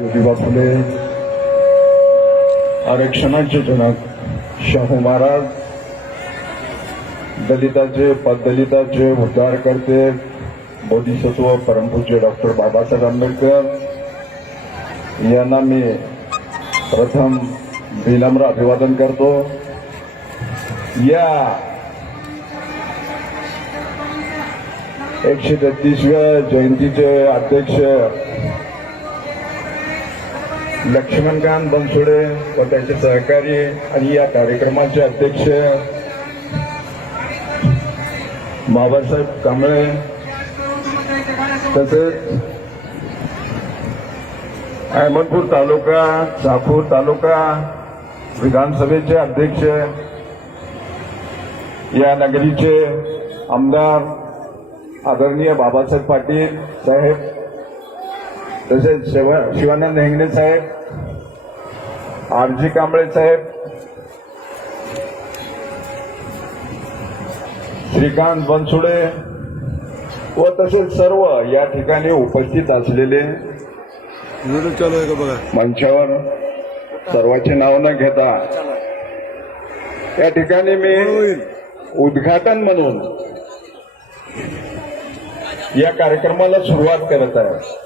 ज्योतिबा फुले आरक्षणाचे जनक शाहू महाराज, दलिताचे पददलिताचे उद्धारकर्ते बोधिसत्व परमपूज्य डॉक्टर बाबासाहेब आंबेडकर यांना मी प्रथम विनम्र अभिवादन करतो। या 133व्या जयंतीचे अध्यक्ष लक्ष्मणकांत बनसोडे व त्याचे सहकारी आणि या कार्यक्रमाचे अध्यक्ष बाबासाहेब कांबळे तसेच अहमदपूर तालुका चाकूर तालुका विधानसभेचे अध्यक्ष, या नगरीचे आमदार आदरणीय बाबासाहेब पाटील साहेब तसेच शिवानंद हेंगणे साहेब, आरजी कांबळे साहेब, श्रीकांत बनसोडे व तसेच सर्व या ठिकाणी उपस्थित असलेले मंचावर सर्वांचे नाव न घेता या ठिकाणी मी उद्घाटन म्हणून या कार्यक्रमाला सुरुवात करत आहे।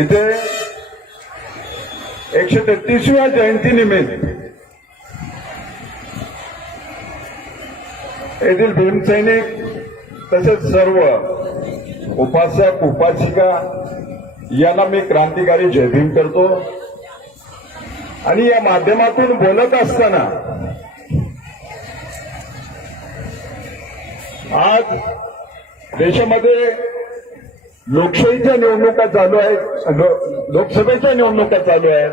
इथे 133व्या जयंतीनिमित्त येथील भीमसैनिक तसेच सर्व उपासक उपासिका यांना मी क्रांतिकारी जय भीम करतो आणि या माध्यमातून बोलत असताना आज देशामध्ये लोकशाहीच्या निवडणुका चालू आहेत, लोकसभेच्या निवडणुका चालू आहेत,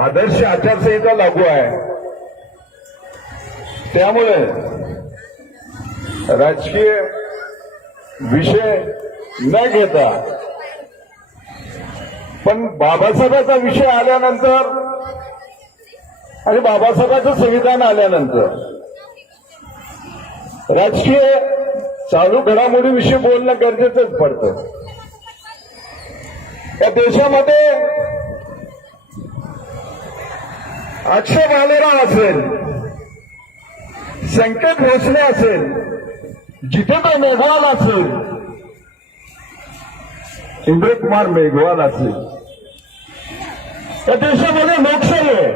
आदर्श आचारसंहिता लागू आहे। त्यामुळे राजकीय विषय न घेता पण बाबासाहेबांचा विषय आल्यानंतर आणि बाबासाहेबांचं संविधान आल्यानंतर राजकीय चालू घडामोडीविषयी बोलणं गरजेचंच पडतं। या देशामध्ये अक्षय भालेराव असेल, संकेत भोसले असेल, जितेंद्र मेघवाल असेल, इंद्रकुमार मेघवाल असेल, या देशामध्ये लोकशाही आहे।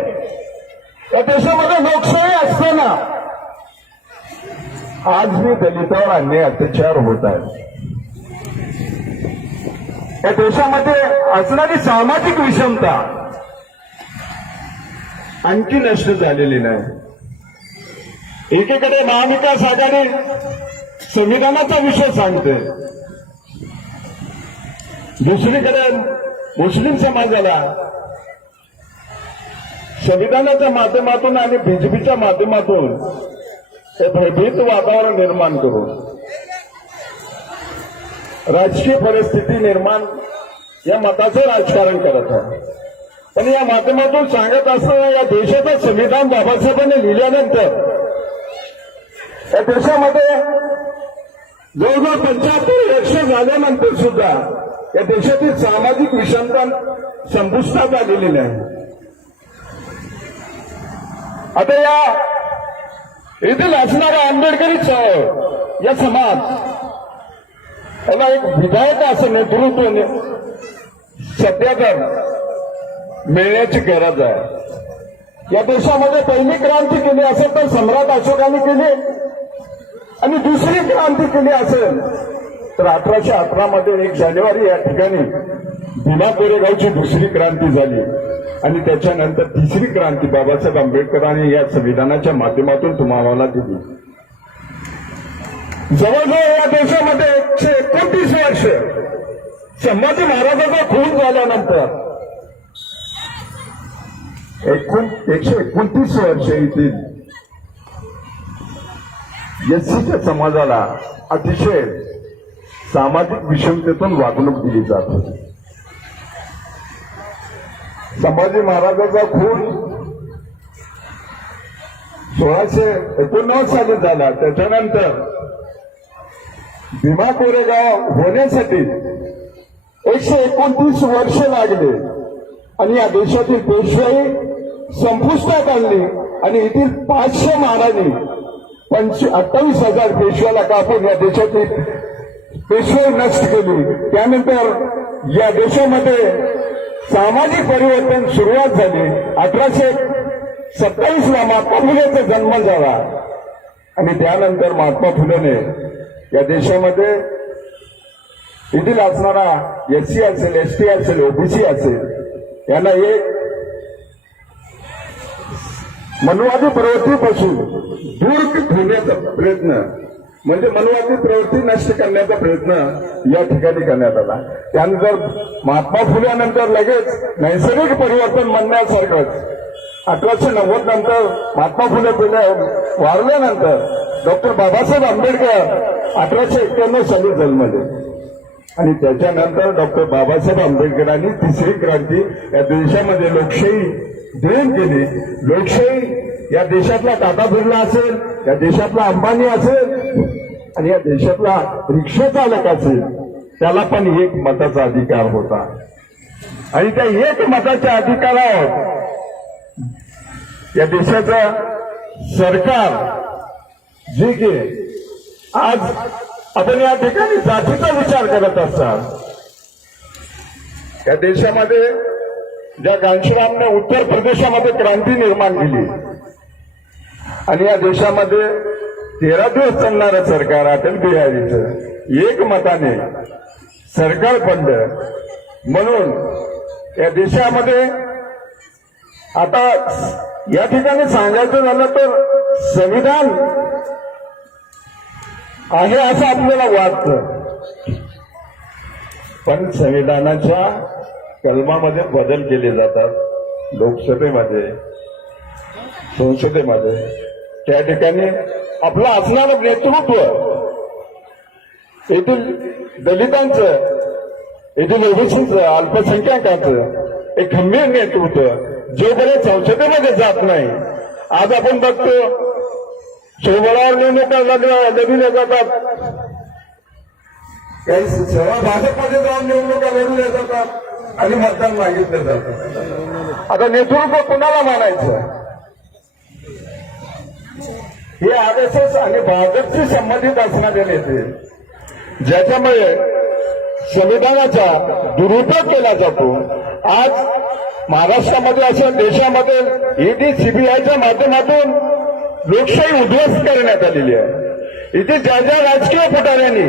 या देशामध्ये लोकशाही असताना आज भी दलितांवर अन्याय अत्याचार होत आहे। या देशामध्ये असणारी सामाजिक विषमता आणखी नष्ट झालेली नाही। एकीकडे महाविकास आघाडी संविधानाचा विषय सांगते, दुसरीकडे मुस्लिम समाजाला संविधानाच्या माध्यमातून आणि बीजेपीच्या माध्यमातून हे भयभीत वातावरण निर्माण करून राजकीय परिस्थिती निर्माण या मताचं राजकारण करत आहे। पण या माध्यमातून सांगत असताना या देशाचं संविधान बाबासाहेबांनी लिहिल्यानंतर या देशामध्ये जवळजवळ 75 वर्ष झाल्यानंतर सुद्धा या देशातील सामाजिक विषमता संपुष्टात आलेली नाही। आता या येथील असणारा आंबेडकरी या समाज याला एक विधायक असं नेतृत्व सध्या तर मिळण्याची गरज आहे। या देशामध्ये पहिली क्रांती केली असेल तर सम्राट अशोकाने केली आणि दुसरी क्रांती केली असेल तर 1818 मध्ये 1 जानेवारी या ठिकाणी भीमा कोरेगावची दुसरी क्रांती झाली आणि त्याच्यानंतर तिसरी क्रांती बाबासाहेब आंबेडकरांनी या संविधानाच्या माध्यमातून तुम्हाला दिली। जवळजवळ या देशामध्ये 129 वर्ष संभाजी महाराजांचा खून झाल्यानंतर 129 वर्ष येथील एससीच्या समाजाला अतिशय सामाजिक विषमतेतून वागणूक दिली जात होती। संभाजी महाराजांचा खून 1689 साली झाला। त्याच्यानंतर भीमा कोरेगाव होण्यासाठी 129 वर्ष लागले आणि या देशातील पेशवाई संपुष्टात आणली आणि येथील 500 महाराणी 28,000 पेशव्याला कापून या देशातील पेशवाई नष्ट केली. त्यानंतर या देशामध्ये सामाजिक परिवर्तन सुरुवात झाली. 1827ला महात्मा फुलेचा जन्म झाला आणि त्यानंतर महात्मा फुलेने या देशामध्ये येथील असणारा एससी असेल, एसटी असेल, ओबीसी असेल यांना एक मनुवादी प्रवृत्तीपासून दूर ठेवण्याचा प्रयत्न म्हणजे मनुवादी प्रवृत्ती नष्ट करण्याचा प्रयत्न या ठिकाणी करण्यात आला. त्यानंतर महात्मा फुल्यानंतर लगेच नैसर्गिक परिवर्तन म्हणण्यासारखंच 1890 नंतर महात्मा फुले वारल्यानंतर डॉक्टर बाबासाहेब आंबेडकर 1891 साली जन्मले आणि त्याच्यानंतर डॉक्टर बाबासाहेब आंबेडकरांनी तिसरी क्रांती या देशामध्ये लोकशाही देऊन केली. लोकशाही या देशातला टाटा बिर्ला असेल, या देशातला अंबानी असेल आणि या देशातला रिक्षा चालक असेल त्याला पण एक मताचा अधिकार होता आणि त्या एक मताच्या अधिकारावर या देशाचं सरकार जे की आज आपण या ठिकाणी जातीचा विचार करत असतात. या देशामध्ये ज्या घनश्यामने उत्तर प्रदेशामध्ये क्रांती निर्माण केली आणि या देशामध्ये 13 दिवस चालणारं सरकार अटल बिहारीचं एक मताने सरकार पडलं. म्हणून या देशामध्ये आता या ठिकाणी सांगायचं झालं तर संविधान आहे असं आपल्याला वाटतं पण संविधानाच्या कलमामध्ये बदल केले जातात. लोकसभेमध्ये, संसदेमध्ये त्या ठिकाणी आपलं असणारं नेतृत्व येथील दलितांचं, येथील ओबीसीचं, अल्पसंख्याकांचं एक खंबीर नेतृत्व जोपर्यंत संसदेमध्ये जात नाही. आज आपण बघतो सोबळावर निवडणुका लढविल्या जातात, काही सेवा भाजपमध्ये जाऊन निवडणुका लढवल्या जातात आणि मतदान मागितलं जातं. आता नेतृत्व कुणाला मानायचं? हे आरएसएस आणि भाजपशी संबंधित असणारे नेते ज्याच्यामुळे संविधानाचा दुरुपयोग केला जातो. आज महाराष्ट्रामध्ये असेल, देशामध्ये ईडी, सीबीआयच्या माध्यमातून लोकशाही उद्ध्वस्त करण्यात आलेली आहे. इथे ज्या ज्या राजकीय पुढाऱ्यांनी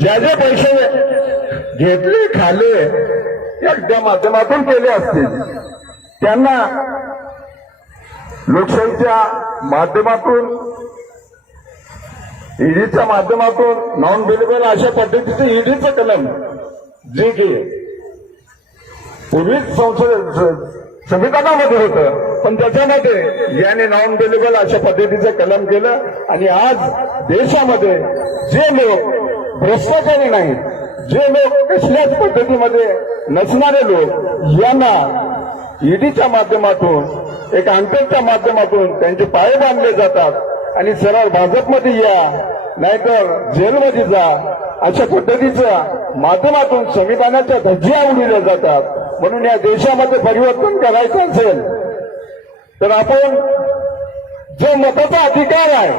ज्या ज्या पैसे घेतले, खाले या माध्यमातून केले असतील त्यांना लोकशाहीच्या माध्यमातून, ईडीच्या माध्यमातून नॉन बिलेबल अशा पद्धतीचं ईडीचं कलम जे की पूर्वी संविधानामध्ये होतं पण त्याच्यामध्ये याने नॉन बिलेबल अशा पद्धतीचं कलम केलं आणि आज देशामध्ये जे लोक भ्रष्टाचारी नाहीत, जे लोक कसल्याच पद्धतीमध्ये नसणारे लोक यांना ईडीच्या माध्यमातून, एक अंतरच्या माध्यमातून त्यांचे पाय बांधले जातात आणि सरळ भाजपमध्ये या नाहीतर जेलमध्ये जा अशा पद्धतीच्या माध्यमातून संविधानाच्या धज्जिया उडविल्या जातात. म्हणून या देशामध्ये परिवर्तन करायचं असेल तर आपण जो मताचा अधिकार आहे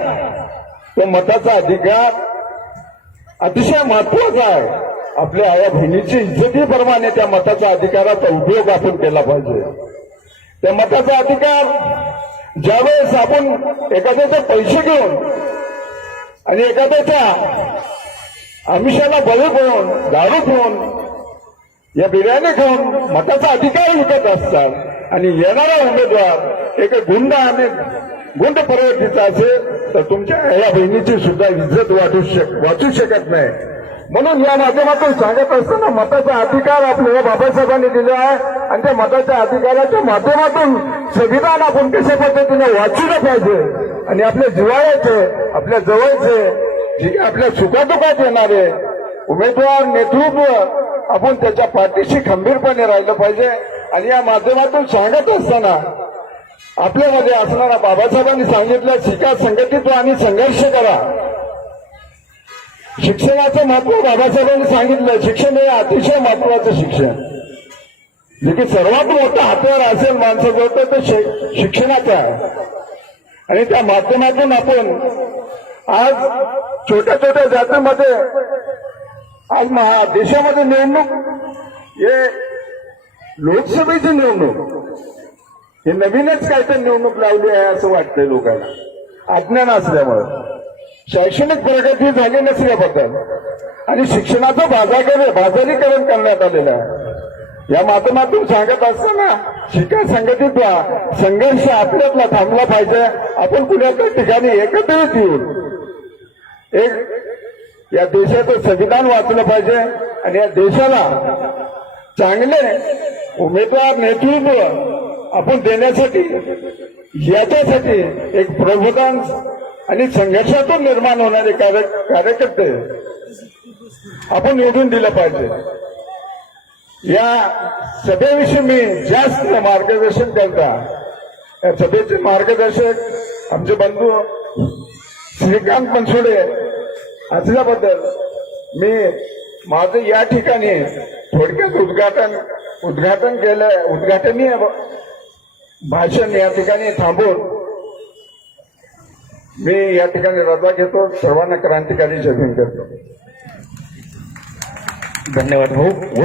तो मताचा अधिकार अतिशय महत्वाचा आहे. आपल्या आया बहिणीची इज्जतीप्रमाणे त्या मताच्या अधिकाराचा उपयोग आपण केला पाहिजे. त्या मताचा अधिकार ज्यावेळेस आपण एखाद्याचे पैसे घेऊन आणि एखाद्याच्या आमिषाला बळी पडून, दारू पिऊन, या बिर्याणी खाऊन मताचा अधिकार विकत असतात आणि येणारा उमेदवार एक गुंड आणि गुंड प्रवृत्तीचा असेल तर तुमच्या या बहिणीची सुद्धा इज्जत वाचू शकत नाही. म्हणून या माध्यमातून सांगत असताना मताचा अधिकार आपल्याला बाबासाहेबांनी दिला आहे आणि त्या मताच्या अधिकाराच्या माध्यमातून संविधान आपण कशा पद्धतीने वाचलं पाहिजे आणि आपल्या जिव्हाळ्याचे, आपल्या जवळचे, जे आपल्या सुखादुखात येणारे उमेदवार, नेतृत्व आपण त्याच्या पाठीशी खंबीरपणे राहिलं पाहिजे. आणि या माध्यमातून सांगत असताना आपल्यामध्ये असणारा बाबासाहेबांनी सांगितलं शिका, संघटित आणि संघर्ष करा. शिक्षणाचं महत्व बाबासाहेबांनी सांगितलं, शिक्षण हे अतिशय महत्वाचं शिक्षण. जे की सर्वात मोठं हत्यार असेल माणसाचं तर ते शिक्षणाचं आहे. आणि त्या माध्यमातून आपण आज छोट्या छोट्या जातीमध्ये आज देशामध्ये निवडणूक, हे लोकसभेची निवडणूक, हे नवीनच काय तर निवडणूक लावली आहे असं वाटतंय लोकांना, अज्ञान असल्यामुळे. शैक्षणिक प्रगती झाली नसल्याबद्दल आणि शिक्षणाचं बाजारीकरण करण्यात आलेलं आहे. या माध्यमातून सांगत असताना शिका संघटित व्हा, संघर्ष आपल्यातला थांबला पाहिजे. आपण कुणाच्या ठिकाणी एकत्रित येऊन एक या देशाचं संविधान वाचलं पाहिजे आणि या देशाला चांगले उमेदवार नेतृत्व आपण देण्यासाठी, याच्यासाठी एक प्रबोधन आणि संघर्षातून निर्माण होणारे कार्यकर्ते आपण निवडून दिलं पाहिजे. या सभेविषयी मी जास्त मार्गदर्शन करता, या सभेचे मार्गदर्शक आमचे बंधू श्रीकांत बनसोडे असल्याबद्दल मी माझं या ठिकाणी थोडक्यात उद्घाटनीय भाषण या ठिकाणी थांबून मी या ठिकाणी रजा घेतो. सर्वांना क्रांतिकारी जय हिंद करतो. धन्यवाद भाऊ.